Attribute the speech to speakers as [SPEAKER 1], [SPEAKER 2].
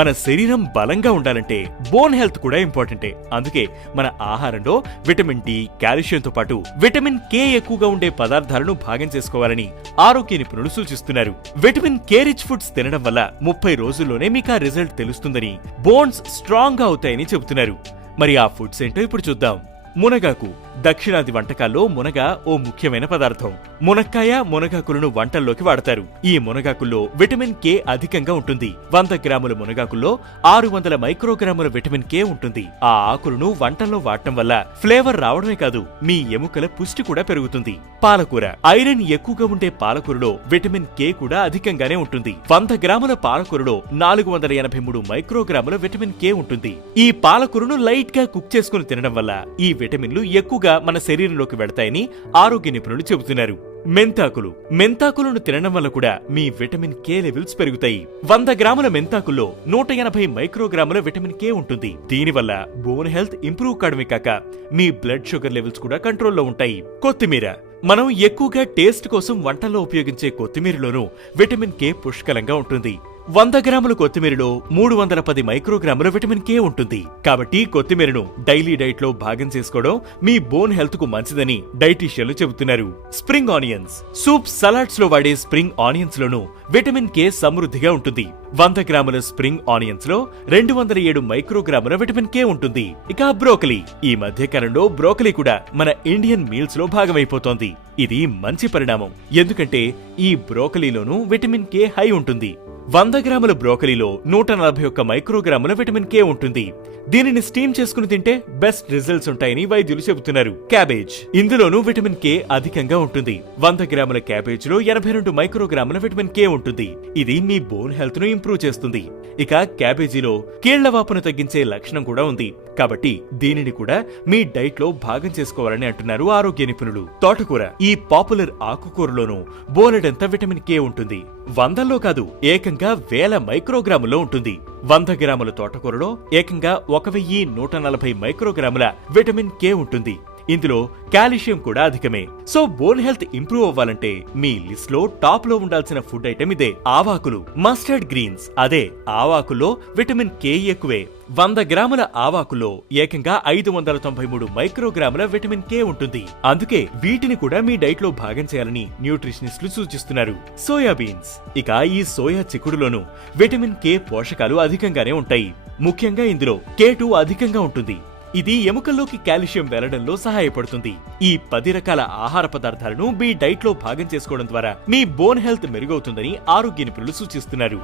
[SPEAKER 1] మన శరీరం బలంగా ఉండాలంటే బోన్ హెల్త్ కూడా ఇంపార్టెంటే. అందుకే మన ఆహారంలో విటమిన్ డి కాల్షియంతో పాటు విటమిన్ కే ఎక్కువగా ఉండే పదార్థాలను భాగం చేసుకోవాలని ఆరోగ్య నిపుణులు సూచిస్తున్నారు. విటమిన్ కే రిచ్ ఫుడ్స్ తినడం వల్ల ముప్పై రోజుల్లోనే మీకు ఆ రిజల్ట్ తెలుస్తుందని బోన్స్ స్ట్రాంగ్గా అవుతాయని చెబుతున్నారు. మరి ఆ ఫుడ్స్ ఏంటో ఇప్పుడు చూద్దాం. మునగాకు దక్షిణాది వంటకాల్లో మునగ ఓ ముఖ్యమైన పదార్థం. మునక్కాయ మునగాకులను వంటల్లోకి వాడతారు. ఈ మునగాకుల్లో విటమిన్ కే అధికంగా ఉంటుంది. వంద గ్రాముల మునగాకుల్లో ఆరు వందల మైక్రోగ్రాముల విటమిన్ కే ఉంటుంది. ఆ ఆకులను వంటల్లో వాడటం వల్ల ఫ్లేవర్ రావడమే కాదు మీ ఎముకల పుష్టి కూడా పెరుగుతుంది. పాలకూర. ఐరన్ ఎక్కువగా ఉండే పాలకూరలో విటమిన్ కే కూడా అధికంగానే ఉంటుంది. వంద గ్రాముల పాలకూరలో నాలుగు వందల ఎనభై మూడు మైక్రోగ్రాముల విటమిన్ కే ఉంటుంది. ఈ పాలకూరను లైట్గా కుక్ చేసుకుని తినడం వల్ల ఈ విటమిన్లు ఎక్కువ ఎక్కువగా మన శరీరంలోకి వెడతాయని ఆరోగ్య నిపుణులు చెబుతున్నారు. మెంతాకులు. మెంతాకులను తినడం వల్ల కూడా మీ విటమిన్ కే లెవెల్స్ పెరుగుతాయి. వంద గ్రాముల మెంతాకుల్లో నూట ఎనభై మైక్రోగ్రాముల విటమిన్ కే ఉంటుంది. దీనివల్ల బోన్ హెల్త్ ఇంప్రూవ్ కావడమే కాక మీ బ్లడ్ షుగర్ లెవెల్స్ కూడా కంట్రోల్లో ఉంటాయి. కొత్తిమీర. మనం ఎక్కువగా టేస్ట్ కోసం వంటల్లో ఉపయోగించే కొత్తిమీరలోనూ విటమిన్ కే పుష్కలంగా ఉంటుంది. వంద గ్రాముల కొత్తిమీరలో మూడు వందల పది మైక్రోగ్రాముల విటమిన్ కే ఉంటుంది. కాబట్టి కొత్తిమీరను డైలీ డైట్లో భాగం చేసుకోవడం మీ బోన్ హెల్త్కు మంచిదని డైటీషియన్లు చెబుతున్నారు. Spring onions. సూప్ సలాడ్స్లో వాడే స్ప్రింగ్ ఆనియన్స్ లోను విటమిన్ కే సమృద్ధిగా ఉంటుంది. వంద గ్రాముల స్ప్రింగ్ ఆనియన్స్లో రెండు వందల ఏడు మైక్రోగ్రాముల విటమిన్ కే ఉంటుంది. ఇక బ్రోకలీ. ఈ మధ్య కాలంలో బ్రోకలీ కూడా మన ఇండియన్ మీల్స్లో భాగమైపోతోంది. ఇది మంచి పరిణామం. ఎందుకంటే ఈ బ్రోకలీలోనూ విటమిన్ కే హై ఉంటుంది. వంద గ్రాముల బ్రోకలీలో నూట నలభై ఒక్క మైక్రోగ్రాముల విటమిన్ కే ఉంటుంది. దీనిని స్టీమ్ చేసుకుని తింటే బెస్ట్ రిజల్ట్స్ ఉంటాయని వైద్యులు చెబుతున్నారు. క్యాబేజ్. ఇందులోనూ విటమిన్ కే అధికంగా ఉంటుంది. వంద గ్రాముల క్యాబేజ్లో ఎనభై రెండు మైక్రోగ్రాముల విటమిన్ కే ఉంటుంది. ఇది మీ బోన్ హెల్త్ను ఇంప్రూవ్ చేస్తుంది. ఇక క్యాబేజీలో కీళ్ళ వాపును తగ్గించే లక్షణం కూడా ఉంది. కాబట్టి దీనిని కూడా మీ డైట్లో భాగం చేసుకోవాలని అంటున్నారు ఆరోగ్య నిపుణులు. తోటకూర. ఈ పాపులర్ ఆకుకూరలోనూ బోలెడంత విటమిన్ కే ఉంటుంది. వందల్లో కాదు ఏకంగా వేల మైక్రోగ్రాములో ఉంటుంది. వంద గ్రాముల తోటకూరలో ఏకంగా ఒక వెయ్యి నూట నలభై మైక్రోగ్రాముల విటమిన్ కే ఉంటుంది. ఇందులో కాల్షియం కూడా అధికమే. సో బోన్ హెల్త్ ఇంప్రూవ్ అవ్వాలంటే మీ లిస్ట్లో టాప్లో ఉండాల్సిన ఫుడ్ ఐటమ్ ఇదే ఆవాకులు. Mustard Greens. అదే ఆవాకుల్లో విటమిన్ కే ఎక్కువే. వంద గ్రాముల ఆవాకులో ఏకంగా ఐదు వందల తొంభై మూడు మైక్రోగ్రాముల విటమిన్ కే ఉంటుంది. అందుకే వీటిని కూడా మీ డైట్లో భాగం చేయాలని న్యూట్రిషనిస్టులు సూచిస్తున్నారు. Soya beans. ఇక ఈ సోయా చిక్కుడులోనూ విటమిన్ కే పోషకాలు అధికంగానే ఉంటాయి. ముఖ్యంగా ఇందులో కే టూ అధికంగా ఉంటుంది. ఇది ఎముకల్లోకి కాల్షియం వెళ్ళడంలో సహాయపడుతుంది. ఈ పది రకాల ఆహార పదార్థాలను మీ డైట్లో భాగం చేసుకోవడం ద్వారా మీ బోన్ హెల్త్ మెరుగవుతుందని ఆరోగ్య నిపుణులు సూచిస్తున్నారు.